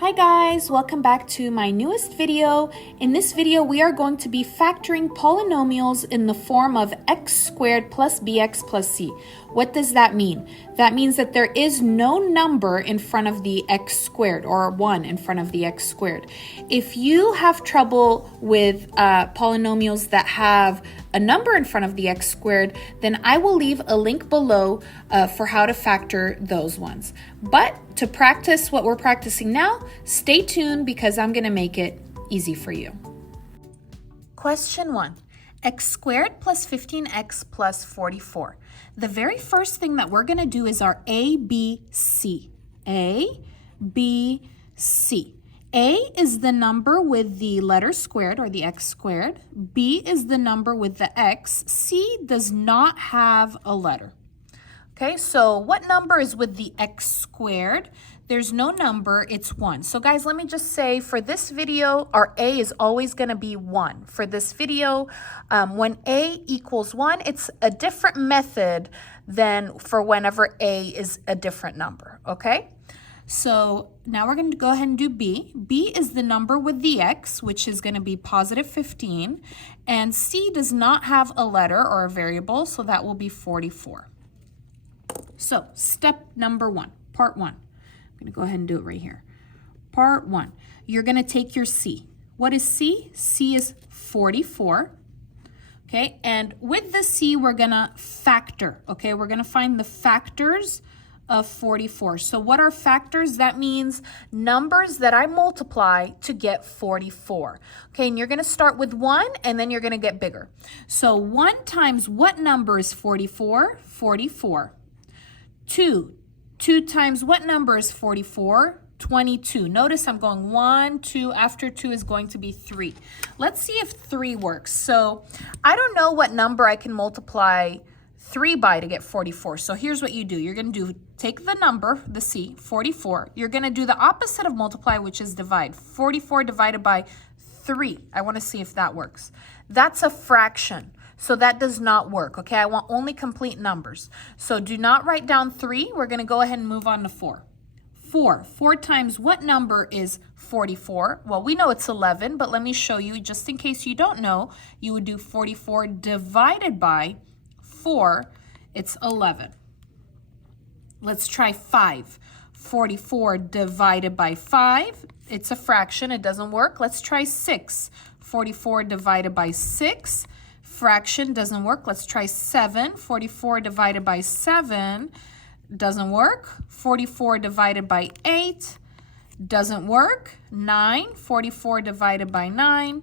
Hi guys, welcome back to my newest video. In this video, we are going to be factoring polynomials in the form of x squared plus bx plus c. What does that mean? That means that there is no number in front of the x squared or 1 in front of the x squared. If you have trouble with polynomials that have a number in front of the x squared, then I will leave a link below for how to factor those ones. But to practice what we're practicing now, stay tuned because I'm going to make it easy for you. Question 1. X squared plus 15x plus 44. The very first thing that we're going to do is our A, B, C. A, B, C. A is the number with the letter squared or the x squared. B is the number with the x. C does not have a letter. Okay, so what number is with the x squared? There's no number, it's 1. So guys, let me just say for this video, our A is always going to be 1. For this video, when A equals 1, it's a different method than for whenever A is a different number, okay? So now we're going to go ahead and do B. B is the number with the x, which is going to be positive 15. And C does not have a letter or a variable, so that will be 44. So step number 1, part 1. I'm going to go ahead and do it right here. Part 1, you're going to take your C. What is C? C is 44. Okay, and with the C, we're going to factor. Okay, we're going to find the factors of 44. So what are factors? That means numbers that I multiply to get 44. Okay, and you're going to start with 1 and then you're going to get bigger. So 1 times what number is 44? 44. 2 times what number is 44? 22. Notice I'm going 1, 2, after 2 is going to be 3. Let's see if 3 works. So I don't know what number I can multiply 3 by to get 44. So here's what you do. You're going to take the number, the C, 44. You're going to do the opposite of multiply, which is divide. 44 divided by 3. I want to see if that works. That's a fraction. So that does not work, okay? I want only complete numbers. So do not write down 3. We're going to go ahead and move on to 4. 4 times what number is 44? Well, we know it's 11, but let me show you, just in case you don't know, you would do 44 divided by 4. It's 11. Let's try 5. 44 divided by 5. It's a fraction. It doesn't work. Let's try 6. 44 divided by 6. Fraction doesn't work. Let's try 7. 44 divided by 7 doesn't work. 44 divided by 8 doesn't work. 9. 44 divided by 9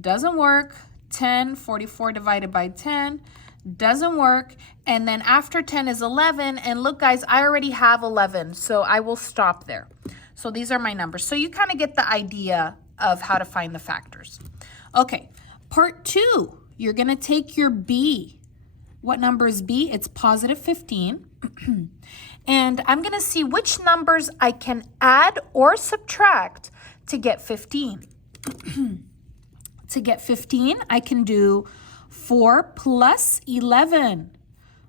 doesn't work. 10. 44 divided by 10 doesn't work. And then after 10 is 11. And look, guys, I already have 11, so I will stop there. So these are my numbers. So you kind of get the idea of how to find the factors. Okay, part 2. You're going to take your B. What number is B? It's positive 15. And I'm going to see which numbers I can add or subtract to get 15. To get 15, I can do 4 plus 11.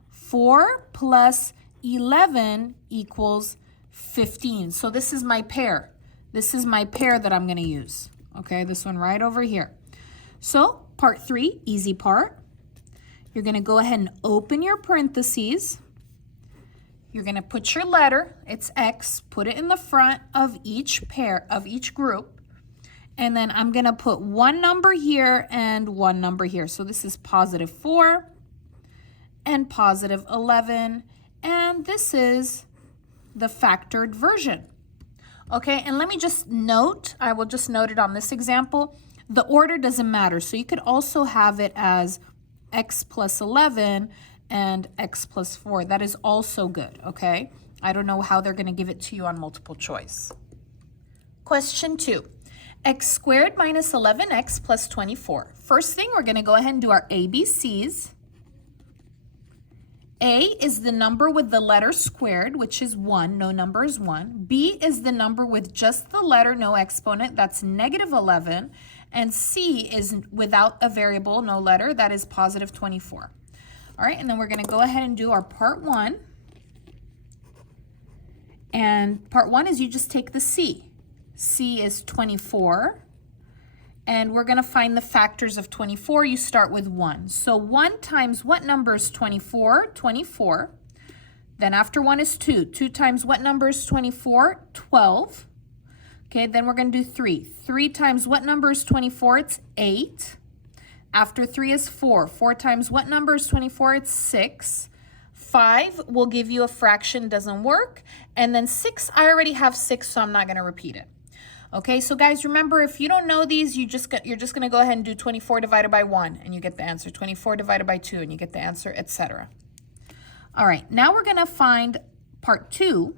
4 plus 11 equals 15. So this is my pair. This is my pair that I'm going to use. Okay, this one right over here. So part 3, easy part. You're going to go ahead and open your parentheses. You're going to put your letter, it's X, put it in the front of each pair, of each group. And then I'm going to put one number here and one number here. So this is positive 4 and positive 11. And this is the factored version. Okay, and let me just note, I will just note it on this example. The order doesn't matter. So you could also have it as x plus 11 and x plus 4. That is also good, okay? I don't know how they're going to give it to you on multiple choice. Question 2. X squared minus 11x plus 24. First thing, we're going to go ahead and do our ABCs. A is the number with the letter squared, which is 1. No number is 1. B is the number with just the letter, no exponent. That's negative 11. And C is without a variable, no letter. That is positive 24. All right, and then we're going to go ahead and do our part 1. And part 1 is you just take the C. C is 24. And we're going to find the factors of 24. You start with 1. So 1 times what number is 24? 24. Then after 1 is 2. 2 times what number is 24? 12. Okay, then we're going to do 3. 3 times what number is 24? It's 8. After 3 is 4. 4 times what number is 24? It's 6. 5 will give you a fraction, doesn't work. And then 6, I already have 6, so I'm not going to repeat it. Okay, so guys, remember, if you don't know these, you're just going to go ahead and do 24 divided by 1, and you get the answer. 24 divided by 2, and you get the answer, etc. All right, now we're going to find part 2,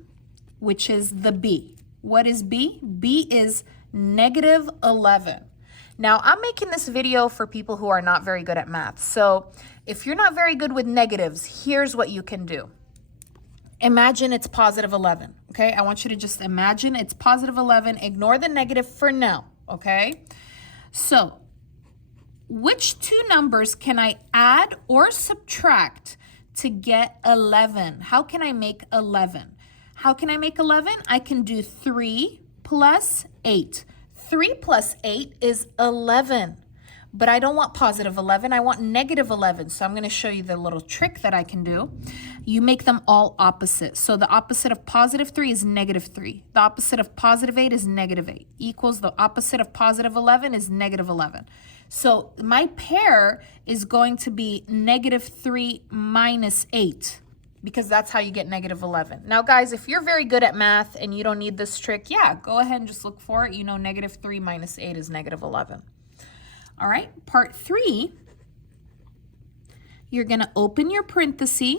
which is the b. What is b? b is negative 11. Now, I'm making this video for people who are not very good at math. So if you're not very good with negatives, here's what you can do. Imagine it's positive 11, okay? I want you to just imagine it's positive 11. Ignore the negative for now, okay? So which two numbers can I add or subtract to get 11? How can I make 11? How can I make 11? I can do 3 plus 8. 3 plus 8 is 11. But I don't want positive 11, I want negative 11. So I'm going to show you the little trick that I can do. You make them all opposite. So the opposite of positive 3 is negative 3. The opposite of positive 8 is negative 8. Equals the opposite of positive 11 is negative 11. So my pair is going to be negative 3 minus 8. Because that's how you get negative 11. Now, guys, if you're very good at math and you don't need this trick, yeah, go ahead and just look for it. You know negative 3 minus 8 is negative 11. All right, part 3, you're going to open your parenthesis.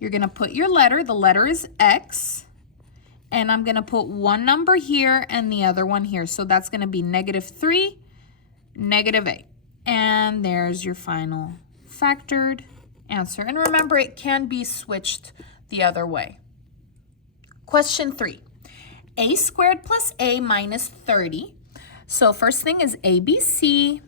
You're going to put your letter. The letter is X. And I'm going to put one number here and the other one here. So that's going to be negative 3, negative 8. And there's your final factored answer. And remember, it can be switched the other way. Question 3, a squared plus a minus 30. So first thing is ABC.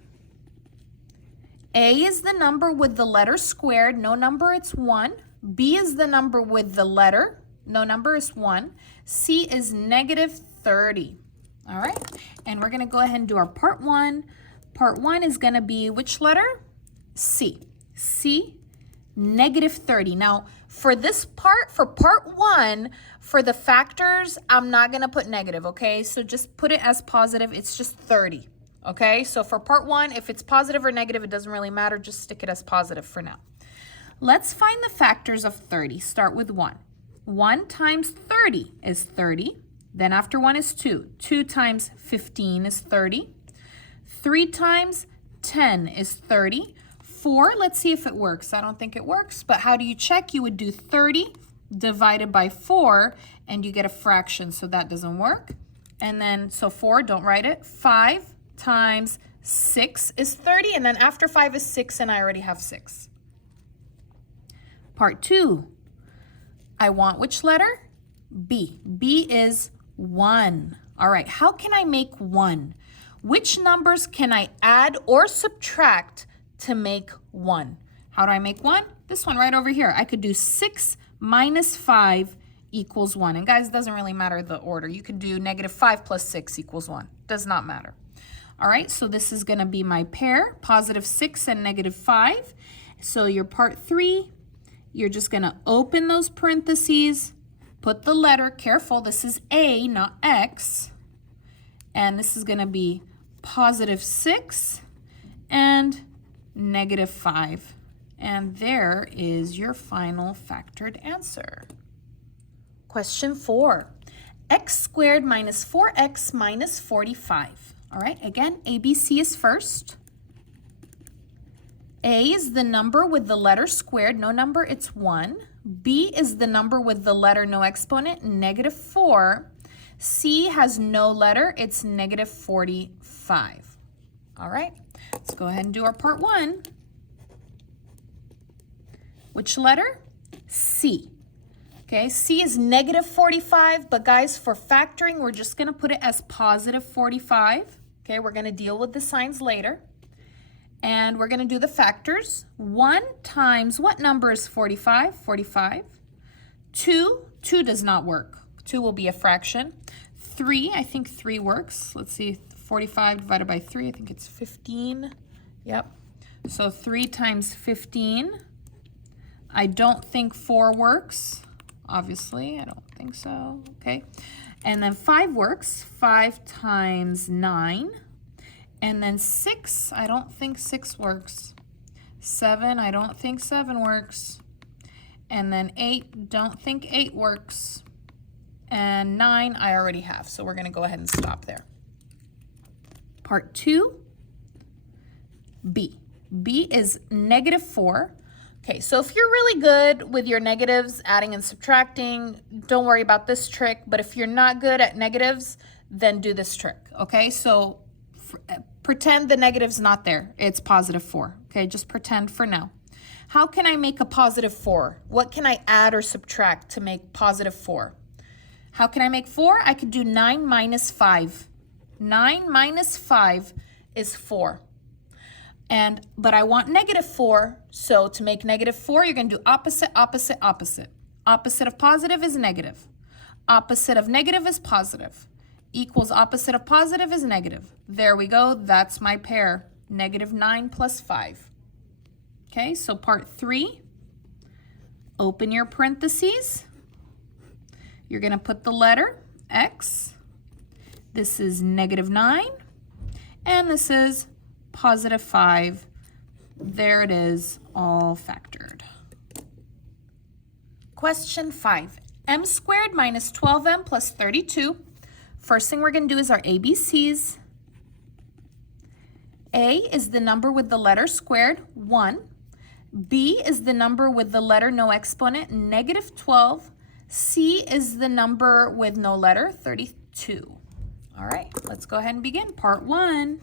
A is the number with the letter squared, no number, it's 1. B is the number with the letter, no number is 1. C is negative 30. All right, and we're gonna go ahead and do our part 1. Part 1 is gonna be which letter? C. C, negative 30. Now, for this part, for part 1, for the factors, I'm not going to put negative, okay? So just put it as positive. It's just 30, okay? So for part 1, if it's positive or negative, it doesn't really matter. Just stick it as positive for now. Let's find the factors of 30. Start with 1. 1 times 30 is 30. Then after 1 is 2. 2 times 15 is 30. 3 times 10 is 30. 4, let's see if it works. I don't think it works, but how do you check? You would do 30 divided by 4, and you get a fraction, so that doesn't work. And then, so 4, don't write it. 5 times 6 is 30, and then after 5 is 6, and I already have 6. Part 2, I want which letter? B. B is 1. All right, how can I make 1? Which numbers can I add or subtract to make 1? How do I make 1? This one right over here. I could do 6 minus 5 equals 1. And guys, it doesn't really matter the order. You could do negative 5 plus 6 equals 1. Does not matter. All right, so this is going to be my pair, positive 6 and negative 5. So your part 3, you're just going to open those parentheses, put the letter, careful, this is A, not X. And this is going to be positive 6 and negative 5. And there is your final factored answer. Question 4. X squared minus 4x minus 45. All right, again, ABC is first. A is the number with the letter squared, no number, it's 1. B is the number with the letter no exponent, negative 4. C has no letter, it's negative 45. All right. Let's go ahead and do our part 1. Which letter? C. Okay, C is negative 45, but guys, for factoring, we're just going to put it as positive 45. Okay, we're going to deal with the signs later. And we're going to do the factors. 1 times what number is 45? 45. 2 does not work. 2 will be a fraction. 3, I think 3 works. Let's see, 45 divided by 3, I think it's 15. Yep. So 3 times 15. I don't think 4 works. Obviously, I don't think so. Okay. And then 5 works. 5 times 9. And then 6, I don't think 6 works. 7, I don't think 7 works. And then 8, don't think 8 works. And 9, I already have. So we're going to go ahead and stop there. Part 2, B. B is -4. Okay, so if you're really good with your negatives, adding and subtracting, don't worry about this trick. But if you're not good at negatives, then do this trick, okay? So pretend the negative's not there. It's +4, okay? Just pretend for now. How can I make a +4? What can I add or subtract to make +4? How can I make 4? I could do 9 minus 5. 9 minus 5 is 4. But I want -4, so to make -4, you're going to do opposite, opposite, opposite. Opposite of positive is negative. Opposite of negative is positive. Equals opposite of positive is negative. There we go. That's my pair. -9 plus 5. Okay, so part 3, open your parentheses. You're going to put the letter x. This is -9. And this is +5. There it is, all factored. Question 5. M squared minus 12m plus 32. First thing we're going to do is our ABCs. A is the number with the letter squared, 1. B is the number with the letter no exponent, -12. C is the number with no letter, 32. All right, let's go ahead and begin. Part 1.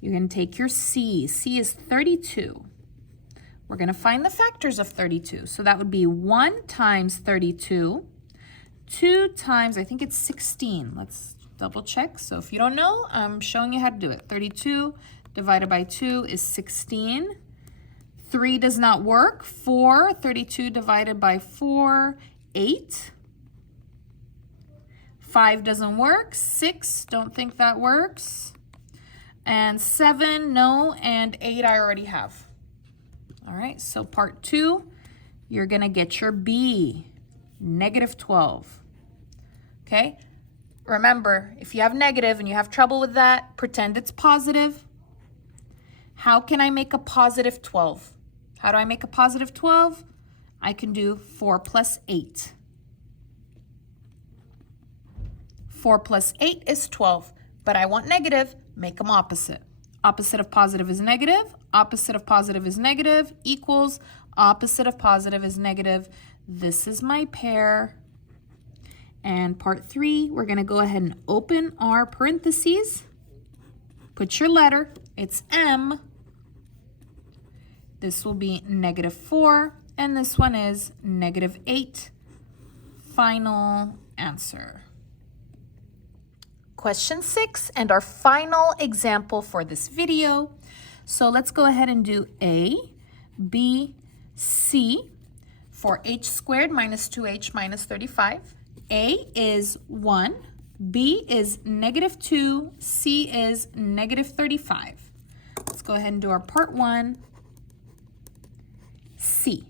You're going to take your C. C is 32. We're going to find the factors of 32. So that would be 1 times 32. 2 times, I think it's 16. Let's double check. So if you don't know, I'm showing you how to do it. 32 divided by 2 is 16. 3 does not work. 4, 32 divided by 4, 8. 5 doesn't work. 6, don't think that works. And 7, no, and 8 I already have. All right, so part 2, you're gonna get your B, -12. Okay, remember, if you have negative and you have trouble with that, pretend it's positive. How can I make a +12? How do I make a +12? I can do 4 plus 8. 4 plus 8 is 12, but I want negative, make them opposite. Opposite of positive is negative, opposite of positive is negative, equals opposite of positive is negative. This is my pair. And part 3, we're gonna go ahead and open our parentheses. Put your letter, it's M. This will be -4, and this one is -8. Final answer. Question 6, and our final example for this video. So let's go ahead and do A, B, C for h squared minus 2h minus 35. A is 1, B is -2, C is -35. Let's go ahead and do our part 1. C.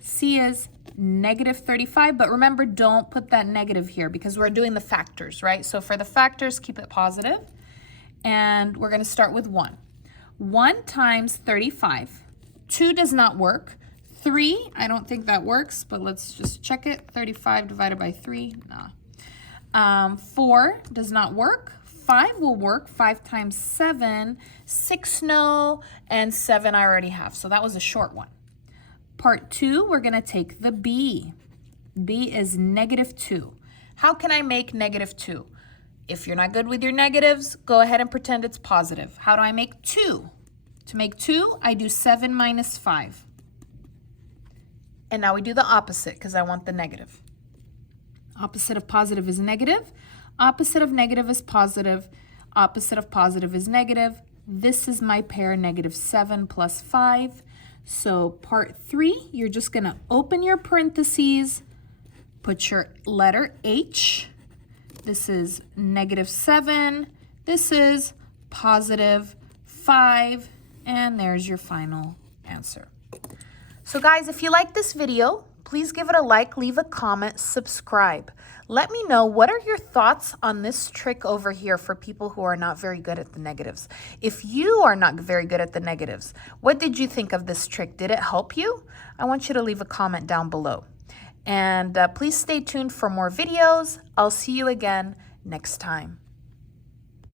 C is -35, but remember, don't put that negative here because we're doing the factors, right? So for the factors, keep it positive. And we're going to start with 1. 1 times 35. 2 does not work. 3, I don't think that works, but let's just check it. 35 divided by 3, nah. 4 does not work. 5 will work. 5 times 7. 6, no. And 7 I already have. So that was a short one. Part 2, we're going to take the B. B is -2. How can I make -2? If you're not good with your negatives, go ahead and pretend it's positive. How do I make 2? To make 2, I do 7 minus 5. And now we do the opposite because I want the negative. Opposite of positive is negative. Opposite of negative is positive. Opposite of positive is negative. This is my pair, -7 plus 5. So part 3, you're just going to open your parentheses, put your letter H, This is -7. This is +5. And there's your final answer. So guys, if you like this video, please give it a like, leave a comment, subscribe. Let me know, what are your thoughts on this trick over here for people who are not very good at the negatives? If you are not very good at the negatives, what did you think of this trick? Did it help you? I want you to leave a comment down below. And please stay tuned for more videos. I'll see you again next time.